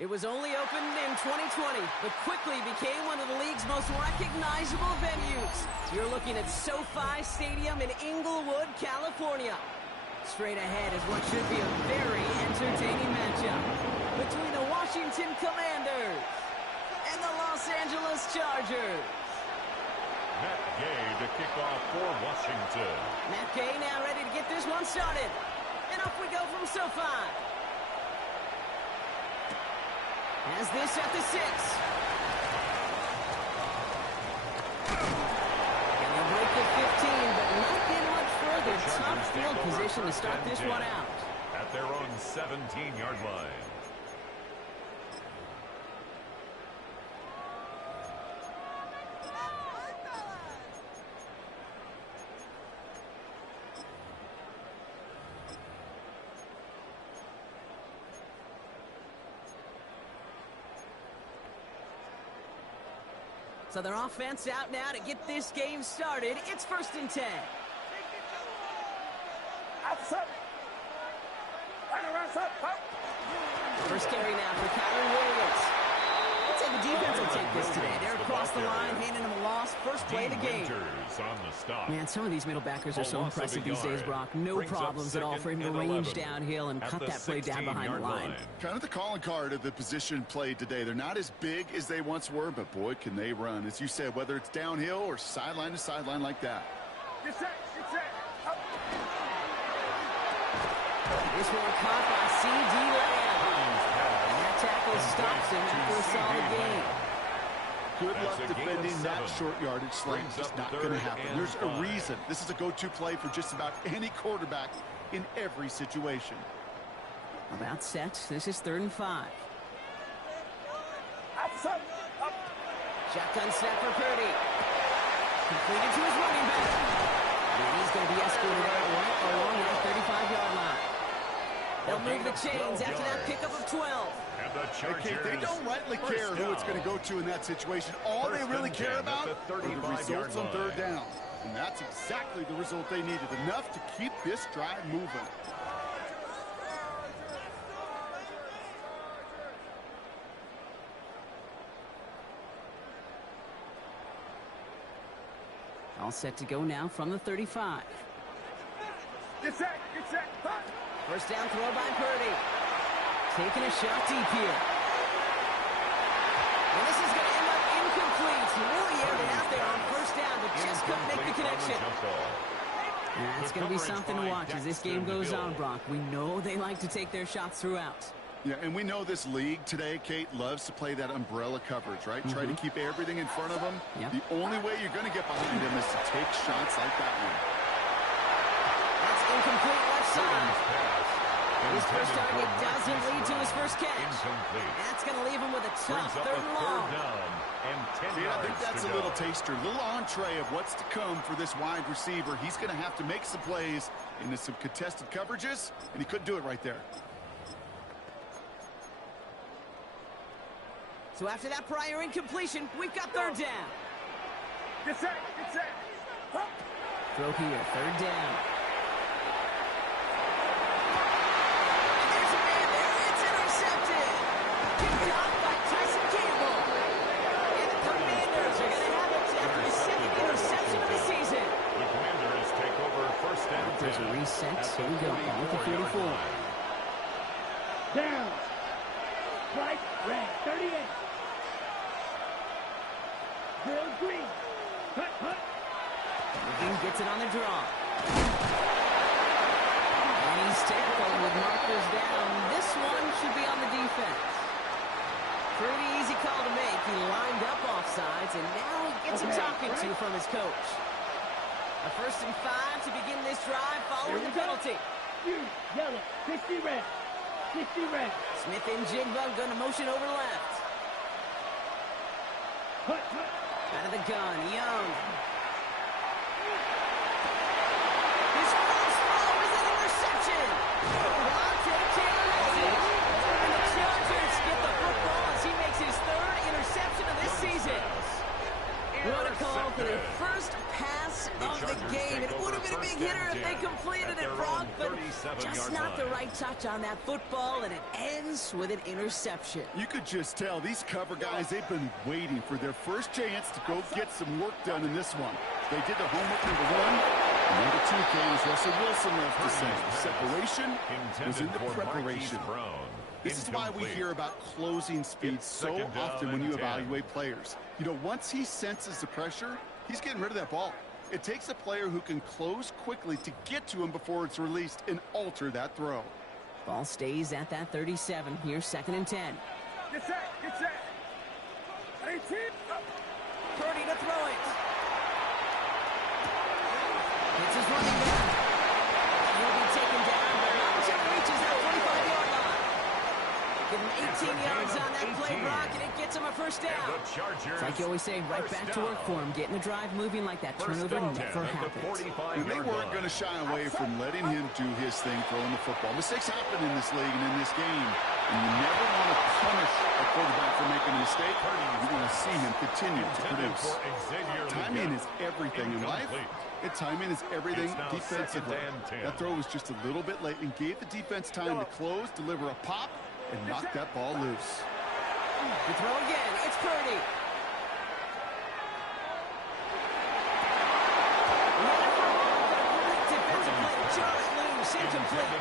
It was only opened in 2020, but quickly became one of the league's most recognizable venues. You're looking at SoFi Stadium in Inglewood, California. Straight ahead is what should be a very entertaining matchup between the Washington Commanders and the Los Angeles Chargers. Matt Gay to kick off for Washington. Matt Gay now ready to get this one started. And off we go from SoFi. Has this at the 6. And they'll break the 15, but not get much further. Tough field position to start this one out. At their own 17-yard line. So their offense out now to get this game started. It's 1st and 10. First carry now for Kyron Williams. I'd say the defense will take this today. They're across the line, handing them a loss. First play of the game. On the stop. Man, some of these middle backers are so impressive these days, Brock. No problems at all for him to range downhill and cut that play down behind the line. Kind of the calling card of the position played today. They're not as big as they once were, but boy, can they run. As you said, whether it's downhill or sideline to sideline like that. This one caught by C.D. Lamb. And that tackle stops him after a solid game. Good luck defending that short yardage slant. Just not going to happen. There's a reason. This is a go-to play for just about any quarterback in every situation. About set. This is 3rd and 5. Shotgun snap for Purdy. Completed to his running back. And he's going to be escorted out right along that 35-yard line. They'll move the chains after that pickup of 12. They don't rightly care who it's going to go to in that situation. All they really care about are the results on 3rd down. And that's exactly the result they needed. Enough to keep this drive moving. All set to go now from the 35. Get set. First down throw by Purdy. Taking a shot deep here. And this is going to end up incomplete. He really aired it out there on 1st down, but just couldn't make the connection. And it's going to be something to watch as this game goes on, Brock. We know they like to take their shots throughout. Yeah, and we know this league today, Kate, loves to play that umbrella coverage, right? Try to keep everything in front of them. Yep. The only way you're going to get behind them is to take shots like that one. That's incomplete left side. His first target doesn't lead to his first catch. Incomplete. That's going to leave him with a tough 3rd and long. I think that's a little taster, a little entree of what's to come for this wide receiver. He's going to have to make some plays into some contested coverages, and he couldn't do it right there. So after that prior incompletion, we've got 3rd down. Get set. Throw here, 3rd down. There's a reset, so we go with the 44. Down. Right, red, 38. Bill Green. Hut. Green gets it on the draw. And he's tackled with markers down. This one should be on the defense. Pretty easy call to make. He lined up offsides, and now he gets a talking to from his coach. A 1st and 5 to begin this drive following the penalty. Yellow, 60 red. Smith and Jigba going to motion over left. Out of the gun, Young. His first throw is an interception. Devontae Taylor has it. And the Chargers get the football as he makes his 3rd interception of this season. What a call for their first pass of the game. It would have been a big hitter if they completed it, Brock, but Just not the right touch on that football, and it ends with an interception. You could just tell these cover guys, they've been waiting for their first chance to go get some work done in this one. They did their homework number one. And number two came, as Russell Wilson loved to say, the separation was in the preparation. This is why we hear about closing speed so often when you evaluate players. You know, once he senses the pressure, he's getting rid of that ball. It takes a player who can close quickly to get to him before it's released and alter that throw. Ball stays at that 37. Here's 2nd and 10. Get set, get set. 18. Purdy to throw it. It's his running back. He'll be taken down, but not until he reaches that 45-yard line. Give him 18 yards on that play, Brock, and it gets him a first down. It's like you always say, right back to work for him. Getting the drive moving like that turnover never happens. And they weren't going to shy away from letting him do his thing throwing the football. Mistakes happen in this league and in this game. And you never want to punish a quarterback for making a mistake. You want to see him continue to produce. Timing is everything in life. And timing is everything defensively. That throw was just a little bit late and gave the defense time to close, deliver a pop, and knock that ball loose. The throw again. It's Purdy. Great defensive play. Just loose. Incomplete.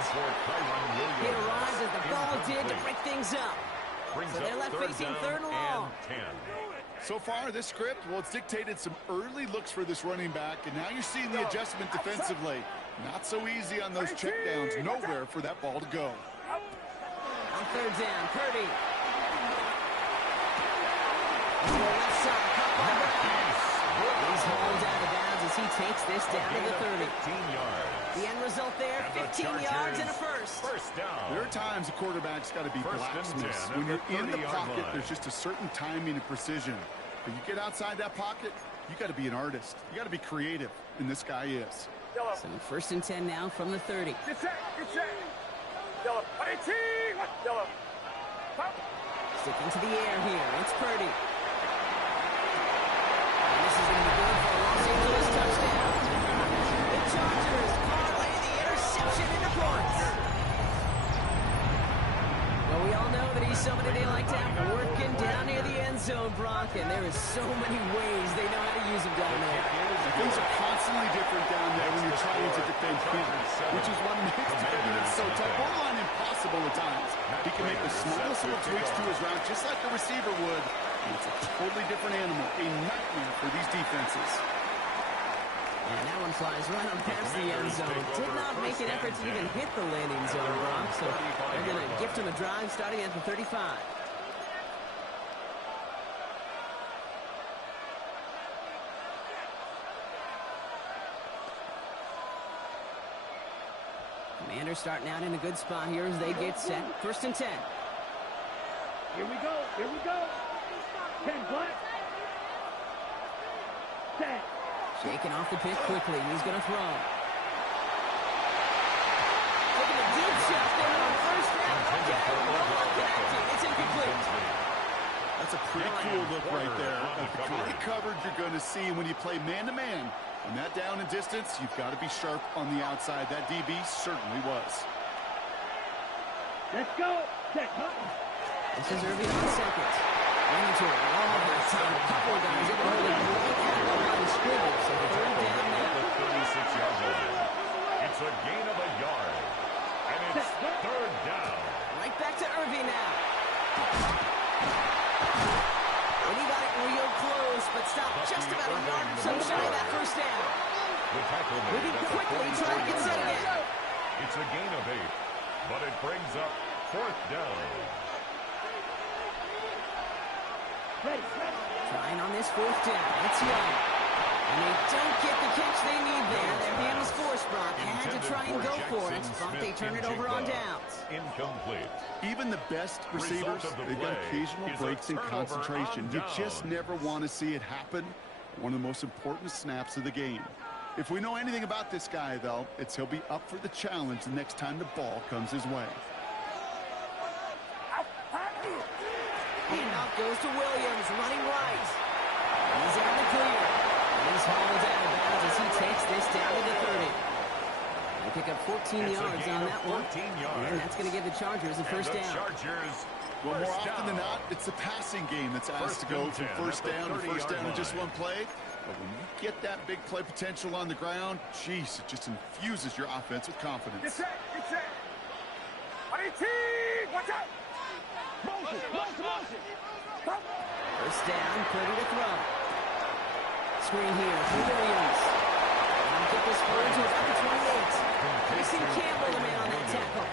It arrived as the ball did to break things up. So they're left facing 3rd and long. So far, this script, well, it's dictated some early looks for this running back, and now you're seeing the adjustment defensively. Not so easy on those checkdowns. Nowhere for that ball to go. On 3rd down, Purdy. To the left side, caught by Brown. He's hauled out of bounds as he takes this down to the 30. 15 yards. The end result there, 15 yards and a first. There are times a quarterback's got to be blacksmiths. When you're in the pocket, there's just a certain timing and precision. But you get outside that pocket, you got to be an artist. You got to be creative, and this guy is. So 1st and 10 now from the 30. Get set, get set. 18. Sticking to the air here. It's Purdy. And this is going to be good for a Los Angeles touchdown. The Chargers parlay the interception into points. Well, we all know that he's somebody they like to have working down near the end zone, Brock, and there is so many ways they know how to use him down there. Things are constantly different down there when you're trying to defend him, which is what makes defending it so tough. Borderline impossible at times. He can make the smallest little tweaks to his route, just like the receiver would. And it's a totally different animal, a nightmare for these defenses. And that one flies right on past the end zone. Did not make an effort to even hit the landing zone, Brock. So they're going to gift him a drive starting at the 35. Commanders starting out in a good spot here as they get set. 1st and 10. Here we go, here we go. 10 black. 10. Shaking off the pitch quickly. He's going to throw. Taking a deep shot there on 1st down. Okay, well connected. It's incomplete. That's a pretty cool look right there. That's the kind of coverage you're going to see when you play man-to-man. And that down and distance, you've got to be sharp on the outside. That DB certainly was. Let's go. Check. This is Irving on 2nd. Running to a long time. A couple of guys able to hold it right at the line of scrimmage. So 3rd down now. 36-yard line. It's a gain of a yard. And it's 3rd down. Right back to Irving now. And he got it real close, but stopped just about a yard or so shy of that 1st down. Moving quickly, trying to get set again. It's a gain of 8, but it brings up 4th down. Trying on this 4th down. It's Young. And they don't get the catch they need there. Their hand was forced, Brock. Had to try and go for it, but they turn it over on downs. Incomplete. Even the best receivers, they've got occasional breaks in concentration. You just never want to see it happen. One of the most important snaps of the game. If we know anything about this guy, though, it's he'll be up for the challenge the next time the ball comes his way. Handoff goes to Williams, running right. He's in the clear. He's hauled out of bounds as he takes this down to the 30. They pick up 14 yards on that one. 14 yards. And that's going to give the Chargers a first down. Chargers, well, more often than not, it's the passing game that's asked to go from first down to first down in just one play. But when you get that big play potential on the ground, geez, it just infuses your offense with confidence. Get set, get set. Watch out. Motion. First down, Purdy to throw. Screen here for Williams. And get this forward to about the 28. Mason Campbell, the man on that tackle.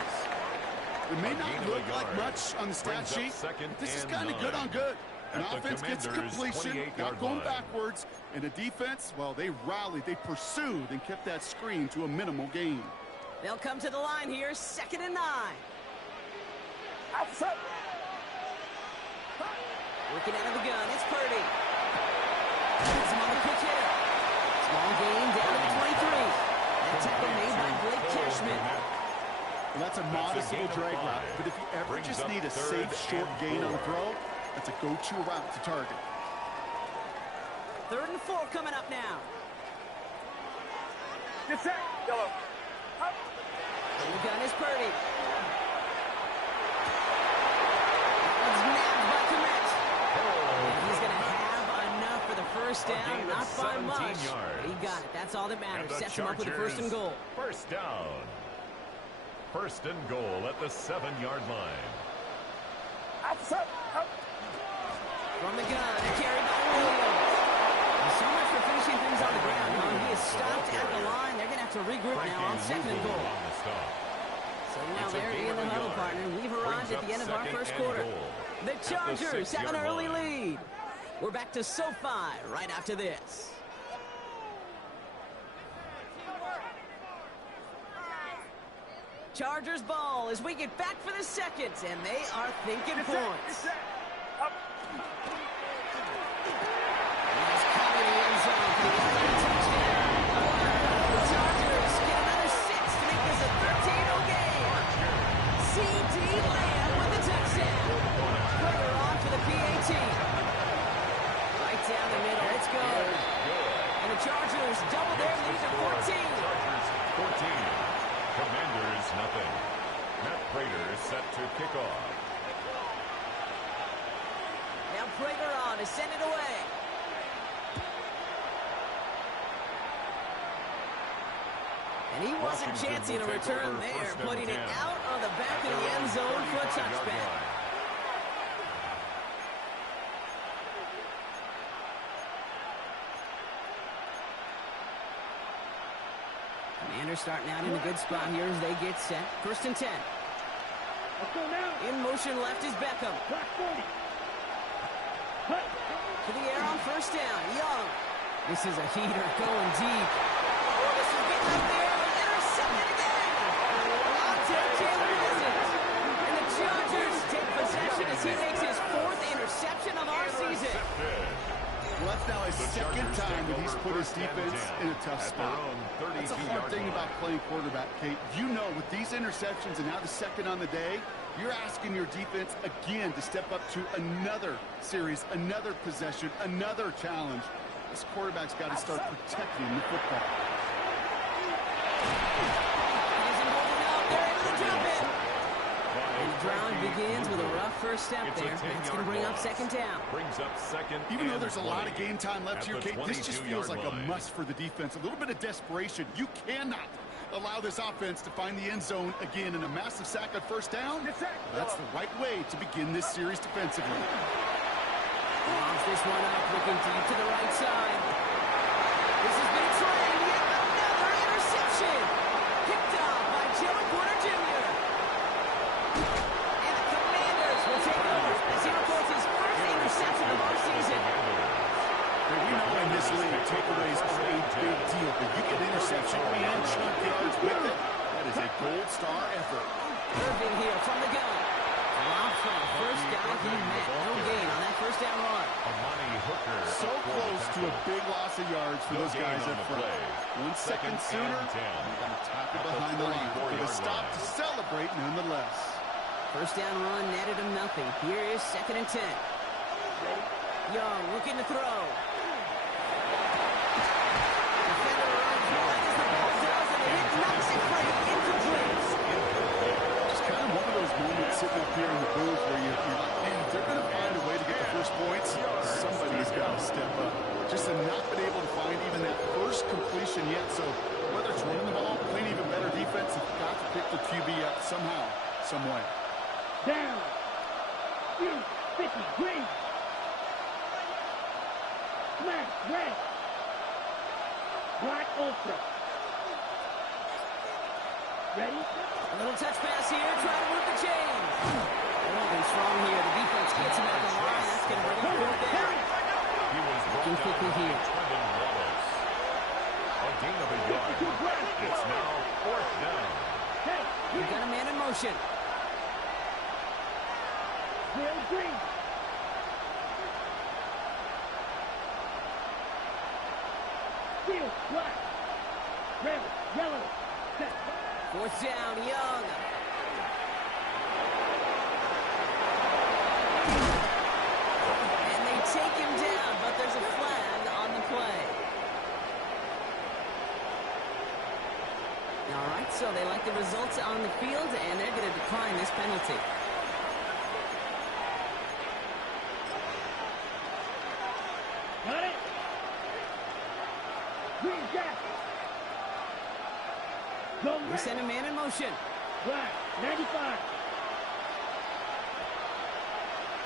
It may not look like much on the stat sheet, but this is kind of good on good. An offense gets a completion, not going backwards, and a defense, well, they rallied, they pursued, and kept that screen to a minimal gain. They'll come to the line here, 2nd and 9. Outside. Working out of the gun, it's Purdy. Puts him on the pitch hitter. Small gain down to the 23. That tackle made by Blake Cashman. Well, that's a modest little drag route, but if you ever just need a safe, short gain on the throw, that's a go-to route to target. 3rd and 4 coming up now. Get set. Yellow. And the gun is Purdy. It's nabbed by Komet. And he's going to have enough for the first down, not by much. He got it. That's all that matters. Sets him up with a 1st and goal. First down. 1st and goal at the 7-yard line. Outside. From the gun, a carry by Williams. So much for finishing things on the ground. He is stopped at the line. They're going to have to regroup now on 2nd and goal. So now they're in the huddle, partner. We've arrived at the end of our first quarter. The Chargers have an early lead. We're back to SoFi right after this. Chargers ball as we get back for the second, and they are thinking points. Down the middle, it's good. And the Chargers double their lead to 14. Chargers 14. Commanders nothing. Matt Prater is set to kick off. Now Prater on to send it away. And he wasn't chancing a return there, putting it out on the back of the end zone for a touchback. Commanders starting out in a good spot here as they get set. 1st and 10. Let's go now. In motion left is Beckham. Clock 40. To the air on 1st down. Young. This is a heater going deep. Oh, this is getting up there. Intercepted again. Monte Taylor does it. And the Chargers take possession as he makes his 4th interception of our season. Well, that's now his 2nd time that he's put his defense in a tough spot. That's a hard thing about playing quarterback, Kate. You know, with these interceptions and now the 2nd on the day, you're asking your defense again to step up to another series, another possession, another challenge. This quarterback's got to start protecting the football. He isn't holding out. They're able to drop it. And the drive begins with a rough first step there. That's going to bring up 2nd down. Brings up 2nd. Even though there's a lot of game time left here, Kate, this just feels like a must for the defense. A little bit of desperation. You cannot allow this offense to find the end zone again in a massive sack at 1st down. That's the right way to begin this series defensively. Launch this one up, looking deep to the right side. This has been a trend. Yet another interception. Picked off by Joey Porter Jr. And the Commanders will take over as he records his 1st interception of our season. We know in this league, takeaways are a big deal, but you get interception and chunk yards with it. That is a gold star effort. Irving here from the gun. Dropped from the 1st down he met. No gain on that 1st down run. So close to a big loss of yards for those guys up front. 1 second sooner, they're going to tap it behind the line. With a stop to celebrate nonetheless. 1st down run netted him nothing. Here is 2nd and 10. Young looking to throw. Defender runs right as the ball does, and the hit knocks free, incomplete. It's kind of one of those moments sitting up here in the booth where you're like, man, if they're going to find a way to get the first points, somebody's got to step up. Just have not been able to find even that first completion yet. So whether it's running the ball, playing even better defense, have got to pick the QB up somehow, some way. Down. 50 green. Smash red. Black ultra. Ready? A little touch pass here, trying to move the chain. They're holding strong here. The defense gets him at the line. That's going to bring him fourth down. He was Looking quickly here. A gain of a yard. It's now fourth down. We've got a man in motion. Real green. Field black. Red, yellow. Set. Fourth down, Young. And they take him down, but there's a flag on the play. All right, so they like the results on the field, and they're going to decline this penalty. Got it? Green jack. Go We red. send a man in motion. Black, 95.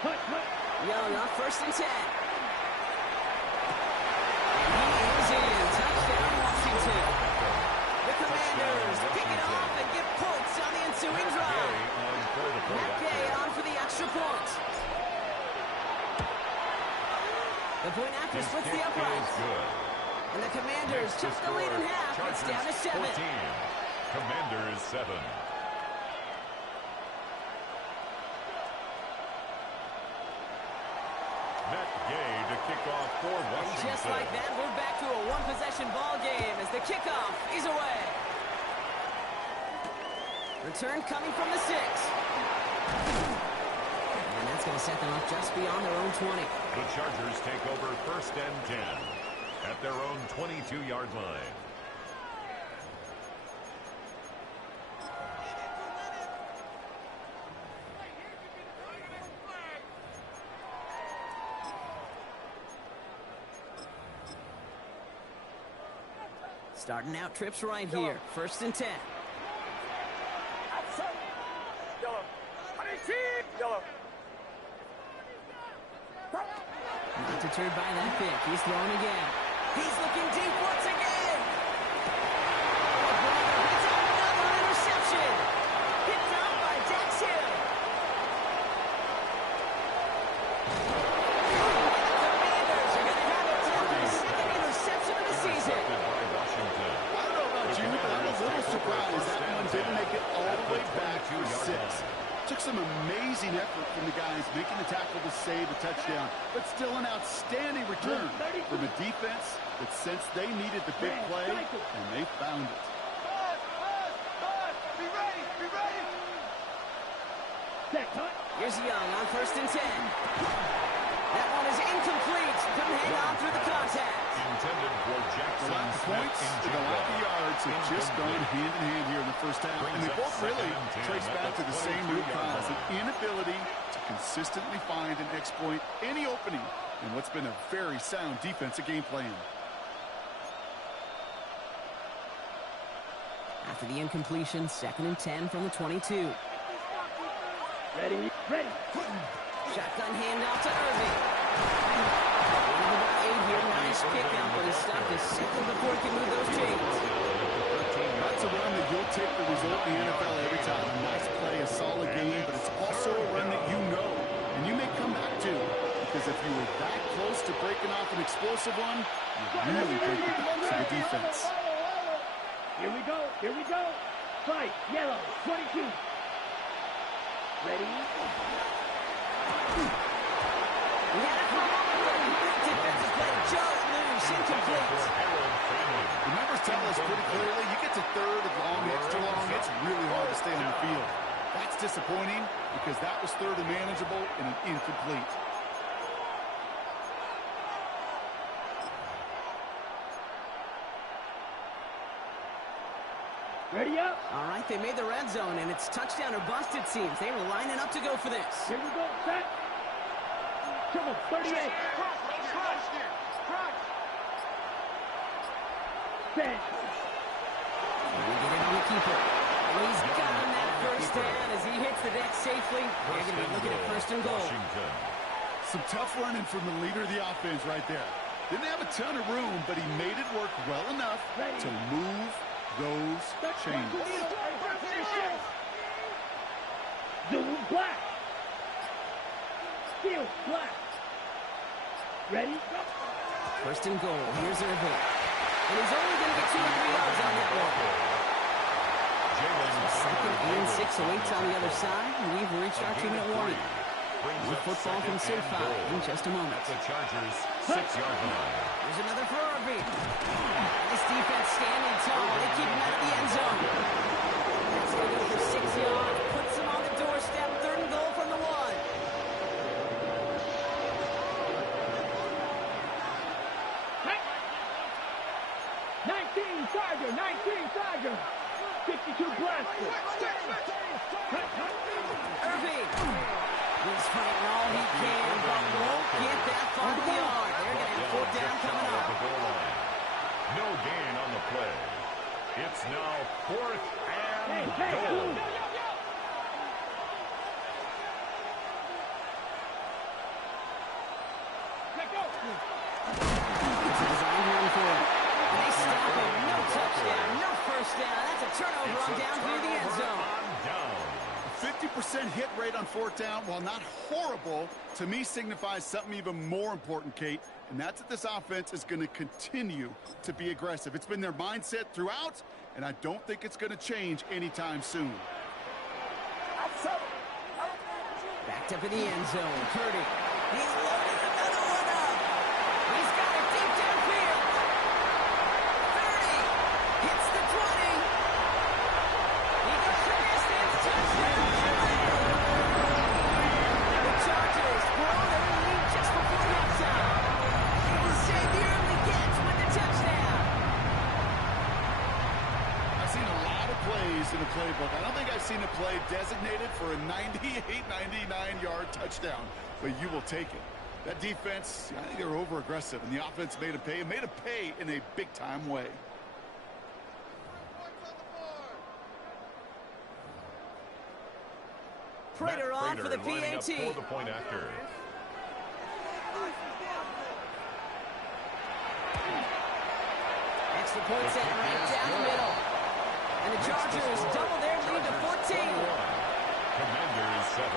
Cut. Young on first and 10. And he is in. Touchdown, Washington. The Commanders pick it off and get points on the ensuing drive. Matt Gay on for the extra point. The point after splits the uprights. And the Commanders took the lead in half. It's down to 7. 14. Commanders 7. Matt Gay to kick off for Washington. Just like that, we're back to a one-possession ball game as the kickoff is away. Return coming from the 6. And that's going to set them up just beyond their own 20. The Chargers take over first and 10 at their own 22-yard line. Starting out trips right here. First and 10. Not deterred by that pick. He's throwing again. He's looking deep once again. It's another interception. Picked up by Dax Hill. Commanders are going to have their second interception of the season. By Washington. I don't know about you, but I'm a little surprised that one didn't make it all the way back for 6. Took some amazing effort from the guys making the tackle to save the touchdown, but still an outstanding return from a defense that sensed they needed the big play, and they found it. Be ready. Set, cut. Here's Young on first and 10. That one is incomplete. Couldn't hang on through the contact. Intended for The Jackson lack of points and the lack of yards have just gone hand in hand here in the first half, and they both really trace back to the same root cause, an inability to consistently find and exploit any opening in what's been a very sound defensive game plan. After the incompletion, second and 10 from the 22. Ready. Shotgun handoff to Irving. Gain of about 8 here. Nice pickup, but he stopped a second before he can move those chains. That's a run that you'll take the result in the NFL every time. A nice play, a solid game, but it's also a run that you know, and you may come back to, because if you were that close to breaking off an explosive one, you really break the backs of the defense. Here we go. Fight, yellow, 22. Ready? He had it for a moment, but great defensive play. Just loose, incomplete. The numbers tell us pretty clearly, you get to third and long, extra long, it's really hard to stay on the field. That's disappointing because that was third and manageable and an incomplete. Ready up. All right, they made the red zone, and it's touchdown or bust, it seems. They were lining up to go for this. Here we go. Set. Triple 38. Set. We get it on the keeper. Well, he's got him that first down as he hits the deck safely. They're going to be looking at first and goal. Washington. Some tough running from the leader of the offense right there. Didn't have a ton of room, but he made it work well enough to move those chains. Zoom black. Steel black. Ready? First and goal. Here's Irving. And he's only going to get 2 or 3 yards on that one. Second and 6 awaits on the other side, and we've reached our 2-minute warning. More football from SoFi in just a moment. The Chargers 6-yard line. There's another for Irving. This defense standing tall. They keep him out of the end zone. That's going to go for 6 yards. Puts him on the doorstep. 3rd and goal from the 1. Charger, 19 Charger. 52 blaster. Irving. He's fighting all he can, but won't get that far to the yard. They're going to have 4th down coming up. No gain on the play. It's now 4th and goal. It's a design run for him. And they stop him. No touchdown, no first down. That's a turnover on down through the end zone. 50% hit rate on 4th down, while not horrible, to me signifies something even more important, Kate, and that's that this offense is going to continue to be aggressive. It's been their mindset throughout, and I don't think it's going to change anytime soon. Backed up in the end zone. Purdy. He's loaded another one up. He's got it deep downfield. 30. Hits the 20. He goes the distance. Touchdown. The Chargers grow their lead just before halftime. It was Xavier Legette with the touchdown. I've seen a lot of plays in the playbook. I don't think I've seen a play designated for a 98, 99-yard touchdown, but you will take it. That defense, I think they were over-aggressive, and the offense made a pay in a big-time way. Prater on for the PAT. For the point after. Extra point set right down the middle. And the Chargers double their lead to 14. Commanders 7.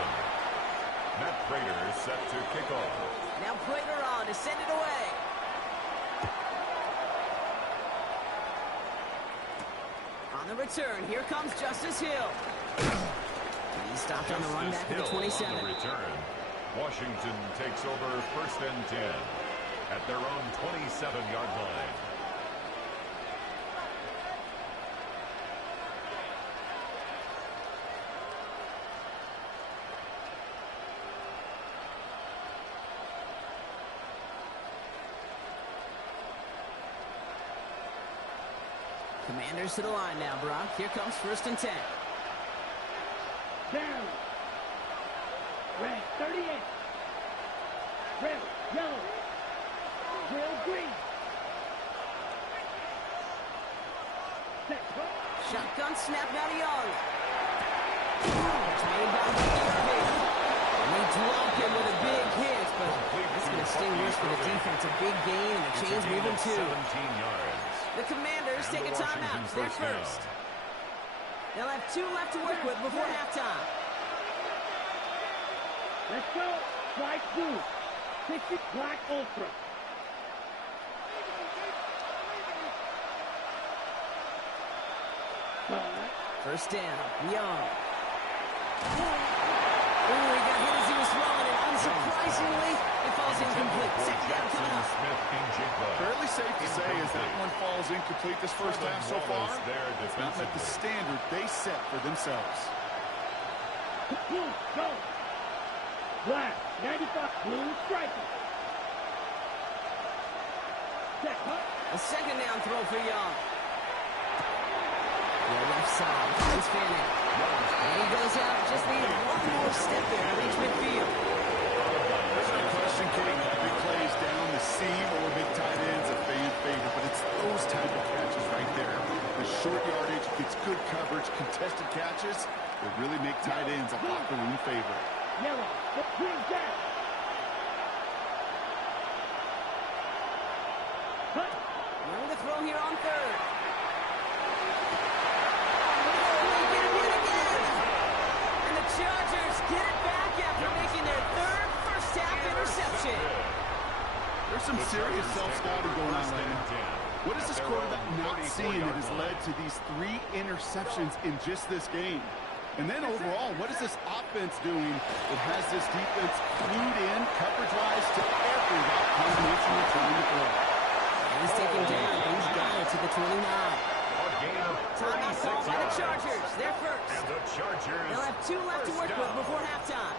Matt Prater is set to kick off. Now Prater on to send it away. On the return, here comes Justice Hill. He stopped on the run back at the 27. On the return. Washington takes over 1st and 10 at their own 27-yard line. Commanders to the line now, Brock. Here comes 1st and 10. Down. Red 38. Red, yellow. Grill green. Set. Shotgun snap now to Young. It's made by Irving. And they drop him with a big hit, but that's going to sting worse for the defense. A big gain, and the chains moving too. 17 yards. The Commanders take a timeout. They're first. They'll have 2 left to work with before halftime. Let's go. Black blue. 60 black ultra. First down. Young. Ooh, he got hit as he was throwing it. Unsurprisingly, it falls incomplete. Second down coming up. Fairly safe to say as that one falls incomplete this first half so far. It's not met the standard they set for themselves. Blue, go. Black, 95, blue striker. Set, A second down throw for Young. The left side, finds Fanning. And he goes out, just needed one more step there to reach midfield. There's no question, Kate. Big plays down the seam or big tight ends a fan favorite, but it's those type of catches right there. The short yardage gets good coverage, contested catches will really make tight ends a locker room favorite. Yellow, the green down. Running the throw here on third. And the Chargers get it back after making their third first-half interception. There's some serious self-scouting going on right now. What is this quarterback not seeing that has led to these 3 interceptions in just this game? And then overall, what is this offense doing that has this defense clued in coverage-wise to every route combination they're trying to throw? He's taken down. He's got it to the 29. A gain of Timeout 36 called by the yards. Chargers. They're first. And the Chargers. They'll have 2 left to work with before halftime.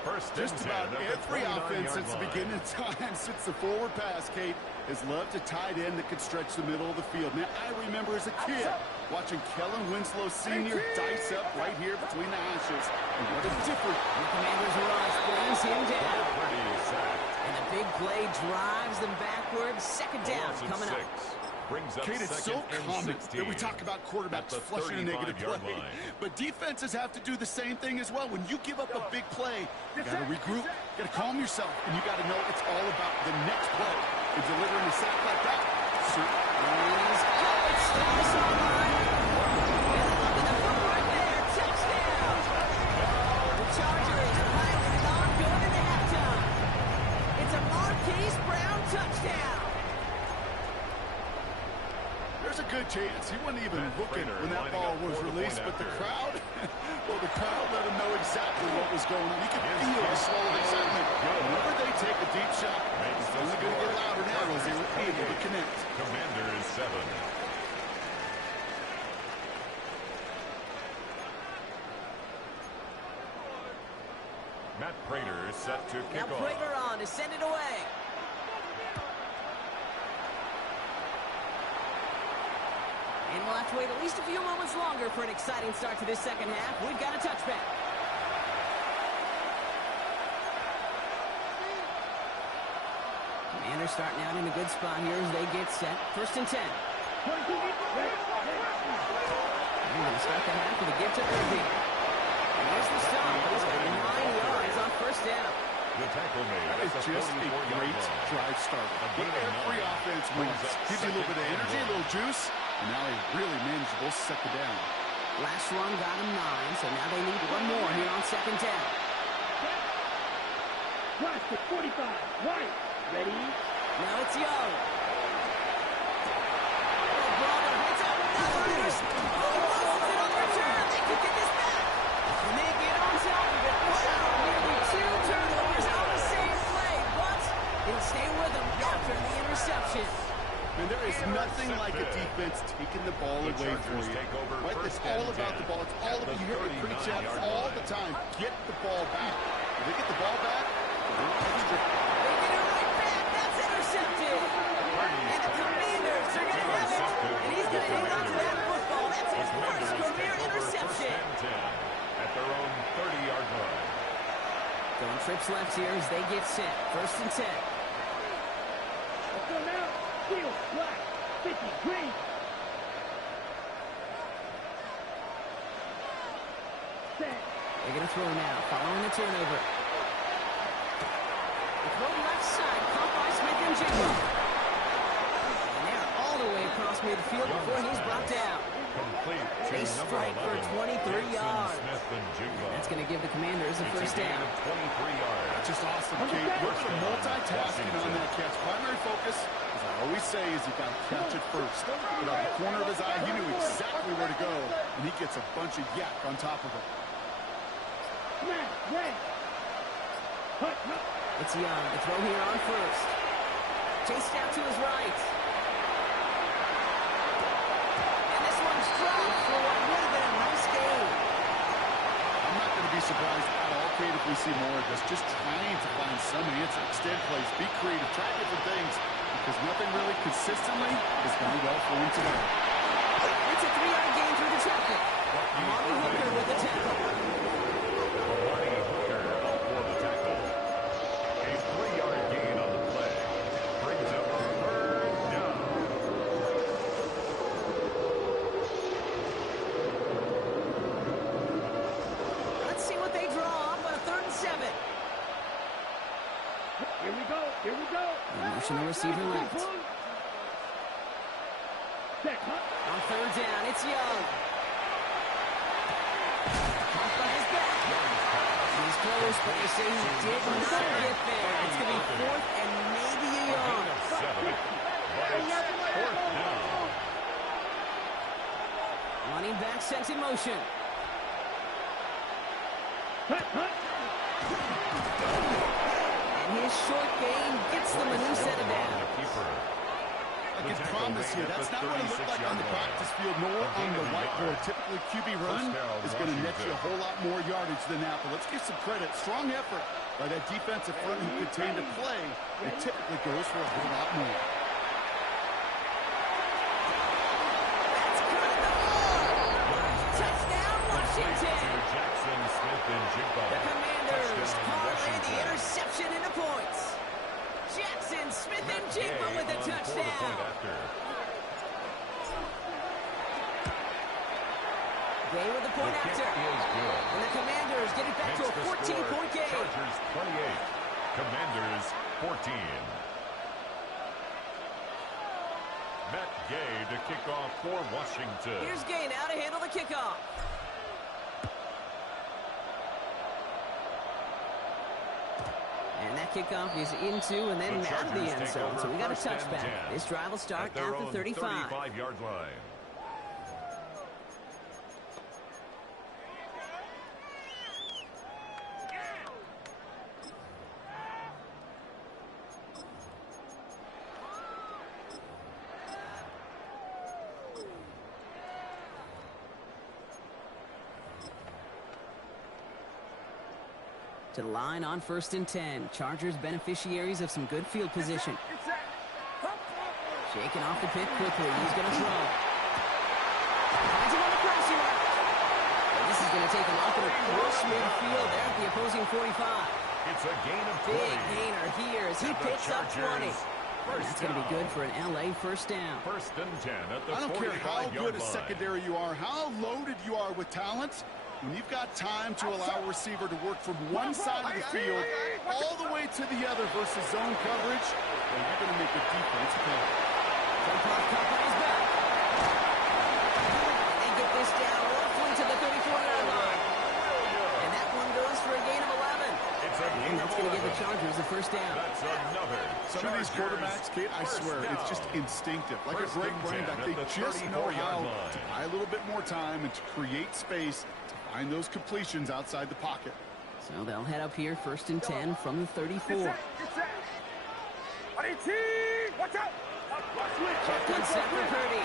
First Just and 10 about at the every 29-yard offense since the line. beginning of time, since the forward pass, Kate, has loved a tight end that could stretch the middle of the field. Man, I remember as a kid watching Kellen Winslow Sr. dice up right here between the hashes. And what a difference. The Commanders rush brings him down. Pretty sacked. And the big play drives them backwards. Second down Loss of coming up. 6. Brings up Kate, it's so second and common 16 that we talk about quarterbacks at the flushing a negative 35-yard play. line. But defenses have to do the same thing as well. When you give up a big play, you got to regroup, you got to calm yourself, and you got to know it's all about the next play. And delivering a sack like that, He's got it. Status on line. And look at the footwork there. Touchdown. The Chargers piling it on going into halftime. It's a Marquise Brown touchdown. there's a good chance he wasn't even looking when that ball was released, but the crowd, well, the crowd let him know exactly what was going on. You could feel the slow of excitement. Whenever they take a deep shot, it's only going to get louder now as they were able to connect. Commander is 7. Matt Prater is set to kick Now off. Prater on to send it away. And we'll have to wait at least a few moments longer for an exciting start to this second half. We've got a touchback. Commanders starting out in a good spot here as they get set. First and 10. They're going to start the half with a give to Irving. And there's the stop. He's got 9 yards on first down. The tackle made. That is just a great drive starter. But every offense wins. Gives you a little bit of energy, a little juice, and now a really manageable second down. Last run got him 9, so now they need one more here on second down. Watch the 45. Right. Ready? Now it's Young. Brother hits another interception. Oh, loses it on return. They could get this back. And they get on top of it. Wow, nearly 2 turnovers on the same play, but he'll stay with them after the interception. And there is nothing like a defense taking the ball away from you. Right? It's all about the ball. It's all about, you hear me preach that all the time. Get the ball back. If they get the ball back, they're extra. They get it right back. That's intercepted. And the Commanders are going to have it. And he's going to hang on to that football. That's his first career interception. At their own 30-yard line. Going trips left here as they get set. First and 10. Let's go now. Field, black, 50, green. Set. They're going to throw now, following the turnover. The throw left side, caught by Smith and Jigba. And they're all the way across midfield before he's brought down. Complete to They number strike for 11, 23 yards. Smith and Jigba. That's going to give the Commanders a It's first a gain down. of 23 yards. That's just awesome, Kate. Look at the multitasking on that catch. Primary focus, as I always say, is you got to catch it first. But out the corner of his eye, he knew exactly where to go, and he gets a bunch of yak on top of it. Smash, red. Hut, hut. It's Young. The throw here on first. Chased out to his right. And this one's dropped for what would have been a nice game. I'm not going to be surprised at all, Kate, if we see more of this. Just trying to find some answer. Extend plays, be creative, try different things, because nothing really consistently is going well for him today. It's a 3-yard gain through the additional receiver left. On third down, it's Young. Caught by his back. He's close, but they say he did not get there. It's going to be fourth and maybe a yard. Fourth down. Running back sets in motion. And his short gain gets them a new set of downs. I can promise you, that's not what it looked like on the practice field, nor on the whiteboard. Typically, QB run is going to net you a whole lot more yardage than that. But let's give some credit. Strong effort by that defensive front who contained the play. It typically goes for a whole lot more. That's good enough. Touchdown, Washington. Jackson, Smith, and Jigba. The Commanders parlay the interception into points. Jackson, Smith, and Jigba with a touchdown. Gay with the point after. And the Commanders get it back to a 14-point game. Chargers 28, Commanders 14. Matt Gay to kick off for Washington. Here's Gay now to handle the kickoff. And that kickoff is into and then out of the end zone. So we got a touchback. This drive will start at the 35. 35-yard line. To the line on 1st and 10. Chargers beneficiaries of some good field position. Shaking off the pit quickly. He's going to throw. Finds him on the crossing route. And this is going to take him off at across midfield there at the opposing 45. It's a gain of 20. Big gainer here as he picks up 20. That's going to be good for an LA first down. 1st and 10 at the 45-yard line. I don't care how good a secondary you are, how loaded you are with talent. When you've got time to allow a receiver to work from one side of the field all the way to the other versus zone coverage, well, you're going to make a defense play. Caught by his back. And get this down roughly to the 34-yard line. And that one goes for a gain of 11. And that's going to give the Chargers a first down. That's another. Some of these quarterbacks, Kate, I swear, it's just instinctive. Like a great running back, they just know how to buy a little bit more time and to create space to find those completions outside the pocket. So they'll head up here 1st and 10 from the 34. Watch out! Shotgun set for Purdy.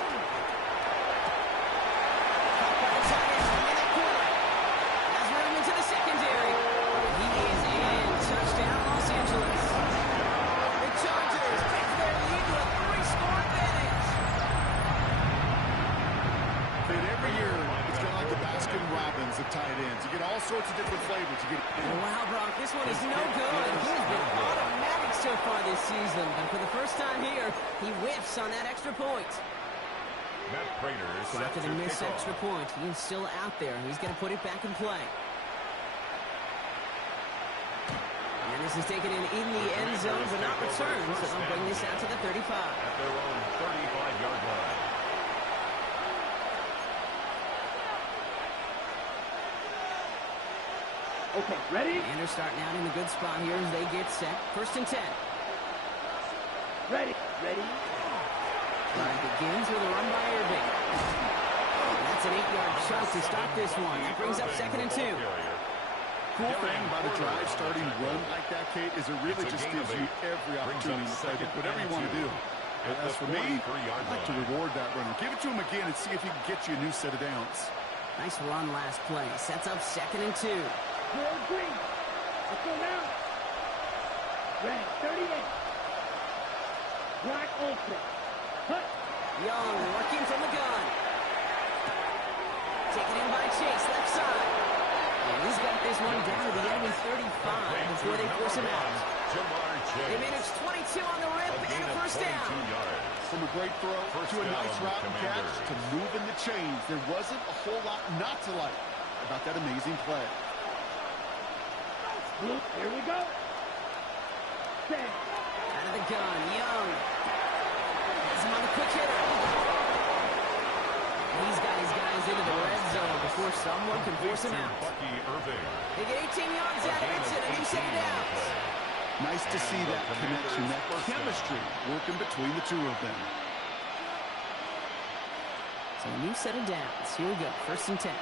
Caught by the tight end in that corner. Has room into the secondary. He is in. Touchdown, Los Angeles. The Chargers take their lead to a 3-score advantage. And every year, it's kind of like the Baskin-Robbins of tight ends. You get all sorts of different flavors. You get Wow, Brock, this one is no good. He has been automatic so far this season. But for the first time here, he whiffs on that extra point. Matt Prater is So after the missed extra point, he is still out there. He's going to put it back in play. And this is taken in the end zone, but not returned. So they'll bring this out to the 35. at their own 35-yard line. Okay, ready? Commanders starting out in a good spot here as they get set. 1st and 10. Ready. Drive begins with a run by Irving. And that's an 8-yard shot to stop this one. That brings up 2nd and 2. cool thing about a drive starting run like that, Kate, is it really just gives you every opportunity to say whatever you want to do. As for me, I'd like to reward that runner. Give it to him again and see if he can get you a new set of downs. Nice run last play. Sets up 2nd and 2. Good green. Let's go now. Ready. 38. Black Ultra. Cut. Young working from the gun. Taken in by Chase, left side. And he's got this one down to the enemy 35 before they force him out. They managed 22 on the rip and a first down. From a great throw to a nice route and catch to moving the chains, there wasn't a whole lot not to like about that amazing play. Here we go. Out of the gun, Young. Has him on the quick hitter. He's got his guys into the red zone before someone can force him out. They get 18 yards out of it, and a new set of downs. Nice to see that connection, that chemistry working between the two of them. So a new set of downs. Here we go, 1st and 10.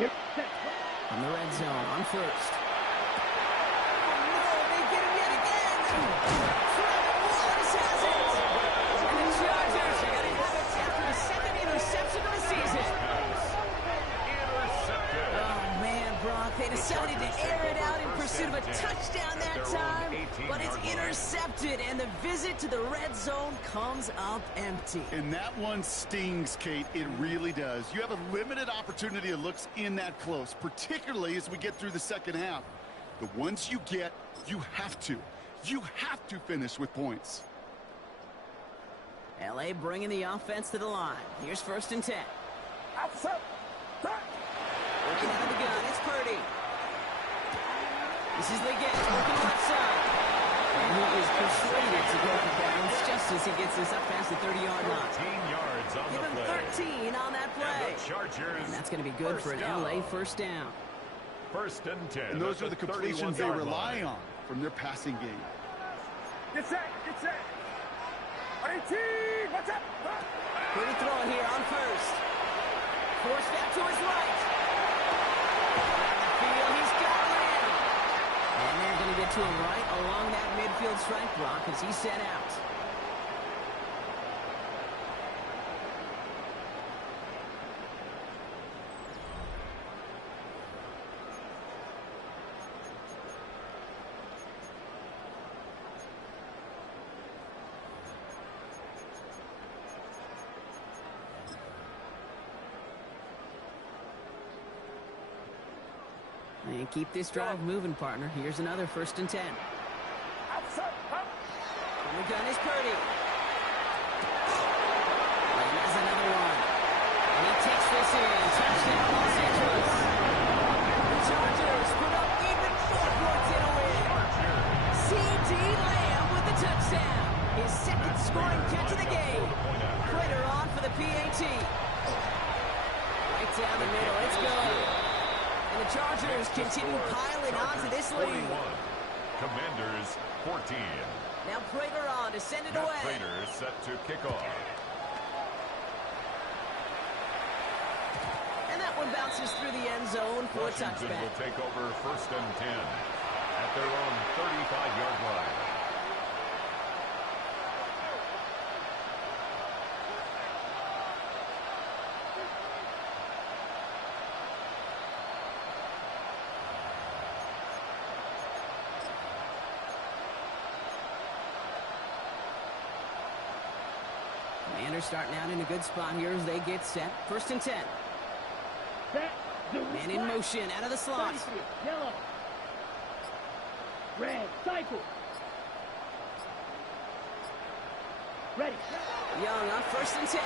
From the red zone, on first. Oh, no, they get him yet again. Wallace has it. And the Chargers are going to have it after a second interception of the season. Oh, man, Brock, they decided to air it out in pursuit of a touchdown that time, but it's intercepted, and the visit to the red zone comes up empty. And that one stings, Kate. It really does. You have a limited opportunity of looks in that close, particularly as we get through the second half. But once you get, you have to finish with points. L.A. bringing the offense to the line. Here's 1st and 10. Working out of the gun, it's Purdy. This is Liggett, working left side. And he is persuaded to go for bounds just as he gets this up past the 30-yard line. 13 yards on Give the him play. 13 on that play. And the Chargers, And that's going to be good for an LA first down. 1st and 10. And those are the completions they rely on from their passing game. Get set. What's up? Purdy throwing here on first. Forced back to his right. He's got Lamb. And they're going to get to him right along that midfield strike block as he's set out. And keep this drive moving, partner. Here's another 1st and 10. And the gun is Purdy. And there's another one. And he takes this in. Touchdown, Los Angeles. The Chargers put up even 4 points in a win. C.D. Lamb with the touchdown. His second scoring catch of the game. Prater on for the PAT. Right down the middle. It's good. And the Chargers continue piling onto this lead. Commanders 14. Now Prater on to send it away. Prater set to kick off. And that one bounces through the end zone for a Washington touchback. will take over 1st and 10 at their own 35-yard line. Commanders starting out in a good spot here as they get set. 1st and 10. Man in motion out of the slot. Yellow. Red. Cycle. Ready. Young on 1st and 10.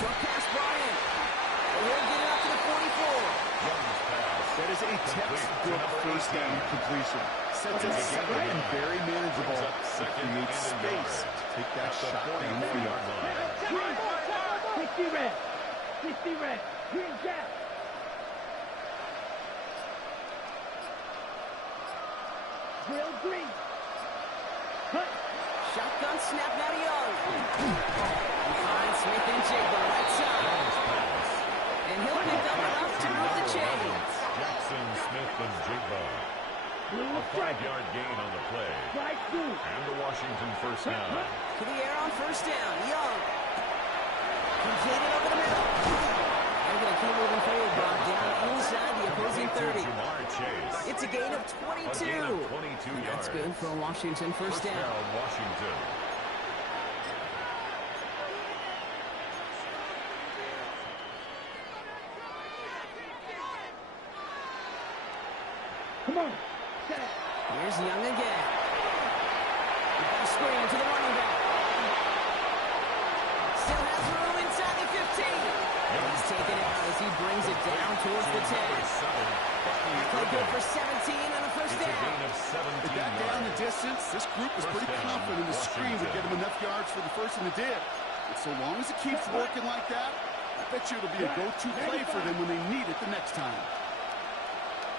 Short pass brought in. And he'll get it up to the 44. Young's pass. That is a textbook first down completion. Sets it second and very manageable. It creates space to take that shot down the field. 60 red. 60 red. Green jack. Grill green. Cut. Shotgun snap now to Young. He finds Smith and Jigba right side. And he'll pick up enough to move the chains. Jackson, Smith, and Jigba. A 5-yard gain on the play. Strike 2. And the Washington first down. To the air on 1st down. Young. Completed over the middle. They're going to keep moving forward, Brock, down inside the opposing 30. Jamar Chase. It's a gain of 22. A gain of 22 And that's yards. good for a Washington first down. Washington. Come on. Here's Young again. We've got a screen to the running back. Still has room inside the 15. And he's taken out as he brings it down towards the 10. Play good for 17 and a first down. With that down the distance, this group was pretty confident the screen would get him enough yards for the first, and it did. And so long as it keeps working like that, I bet you it'll be a go-to play for them when they need it the next time.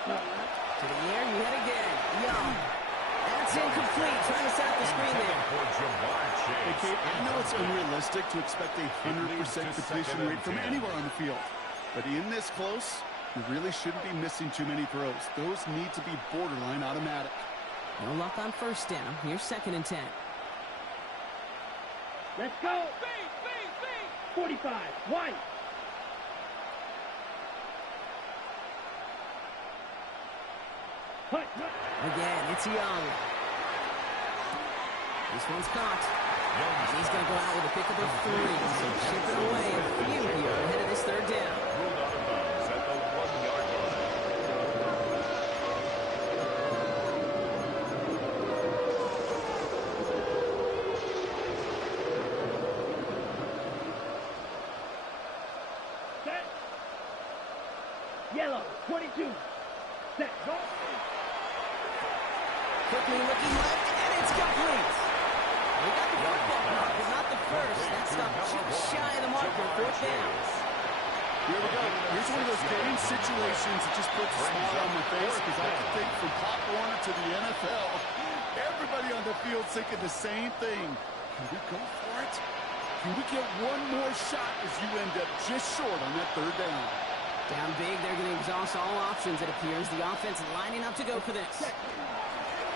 To the air, you head again. Young. That's incomplete. Trying to set up the screen there. Hey, Kate, I know it's unrealistic to expect a 100% completion rate from anywhere on the field. But in this close, you really shouldn't be missing too many throws. Those need to be borderline automatic. No luck on first down. Here's 2nd and 10. Let's go. 45. White. Again, it's Young. This one's caught. And he's going to go out with a pick of 3. So chipping away a few here ahead of this 3rd down. Ruled out of bounds at the 1-yard line. Set. Yellow. 22. Set. Go. Quickly looking left, and it's complete. We got the football, but not the first. That stuff just shy of the marker. 4th down. Here we go. Here's one of those game situations that just puts a smile on my face, because I can think from Pop Warner to the NFL, everybody on the field thinking the same thing. Can we go for it? Can we get one more shot as you end up just short on that 3rd down? Down big, they're going to exhaust all options, it appears. The offense lining up to go for this.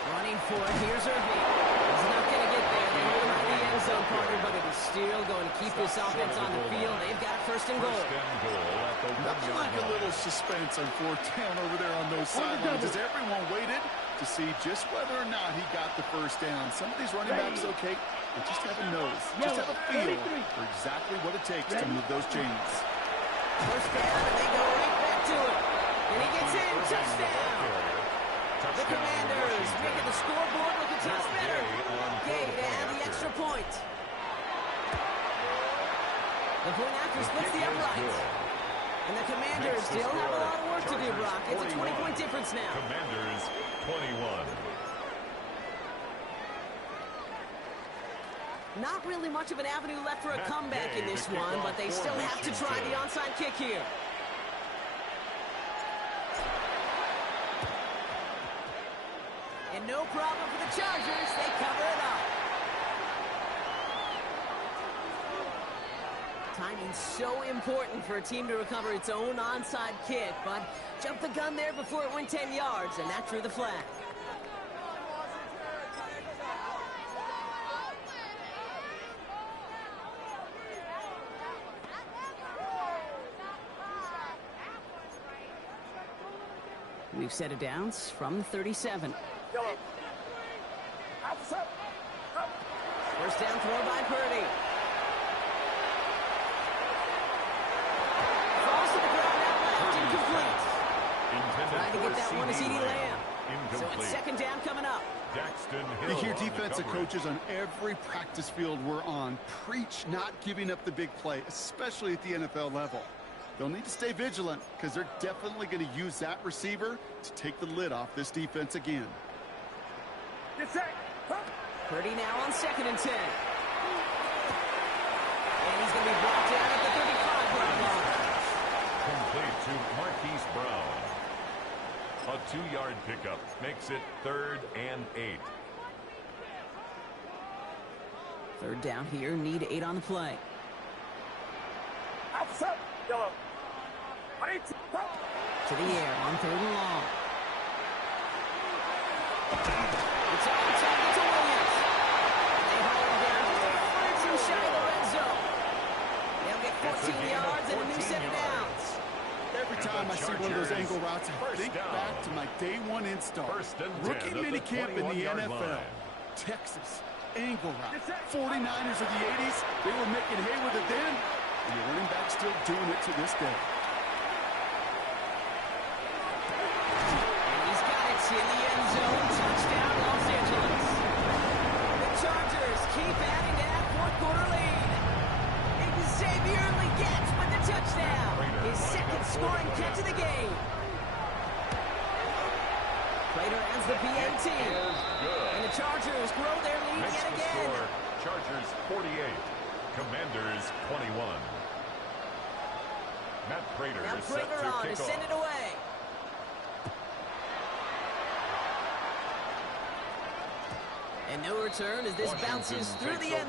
Running for it, here's Irving. He's not going to get there. They hold him out of the end zone, partner, but it is still going to keep this offense on the field. They've got 1st and goal. Nothing like a little suspense on 4th down over there on those sidelines as everyone waited to see just whether or not he got the 1st down. Some of these running backs, okay, they just have a nose, just have a feel for exactly what it takes to move those chains. 1st down, and they go right back to it. And he gets in, touchdown. The Commanders making the scoreboard look a touch better. Gay to add the extra point. The point after splits the uprights. And the Commanders still have a lot of work to do, Brock. It's a 20-point difference now. Commanders 21. Not really much of an avenue left for a comeback in this one, but they still have to try the onside kick here. And no problem for the Chargers. They cover it up. Timing's so important for a team to recover its own onside kick, but jumped the gun there before it went 10 yards, and that drew the flag. We've set it down from 37. First down throw by Purdy. Falls to the ground out left, incomplete. Trying to get that one to CeeDee Lamb. So it's 2nd down coming up. You hear defensive coaches on every practice field we're on preach not giving up the big play, especially at the NFL level. They'll need to stay vigilant because they're definitely going to use that receiver to take the lid off this defense again. Purdy now on 2nd and 10. And he's going to be brought down at the 35-yard line. Complete to Marquise Brown. A 2-yard pickup makes it 3rd and 8. 3rd down here, need 8 on the play. To the air on 3rd and long. It's on target to Williams. They hold him down to 32 shy of the red zone. They'll get 14 yards and a new set of downs. Every time I see one of those angle routes, I think back to my day 1 install. Rookie minicamp in the NFL. Texas, angle route. 49ers of the 80s, they were making hay with it then, and the running back still doing it to this day. And he's got it in the end zone. Touchdown, Los Angeles. The Chargers keep adding to that 4th quarter lead. Xavier Legette with the touchdown. His his second scoring catch of the game. Prater ends the PAT. And the Chargers grow their lead Makes yet the again. score, Chargers 48, Commanders 21. Matt Prater Now is set Prater to on to kick send off. it away. And no return as this Washington bounces through takes the end over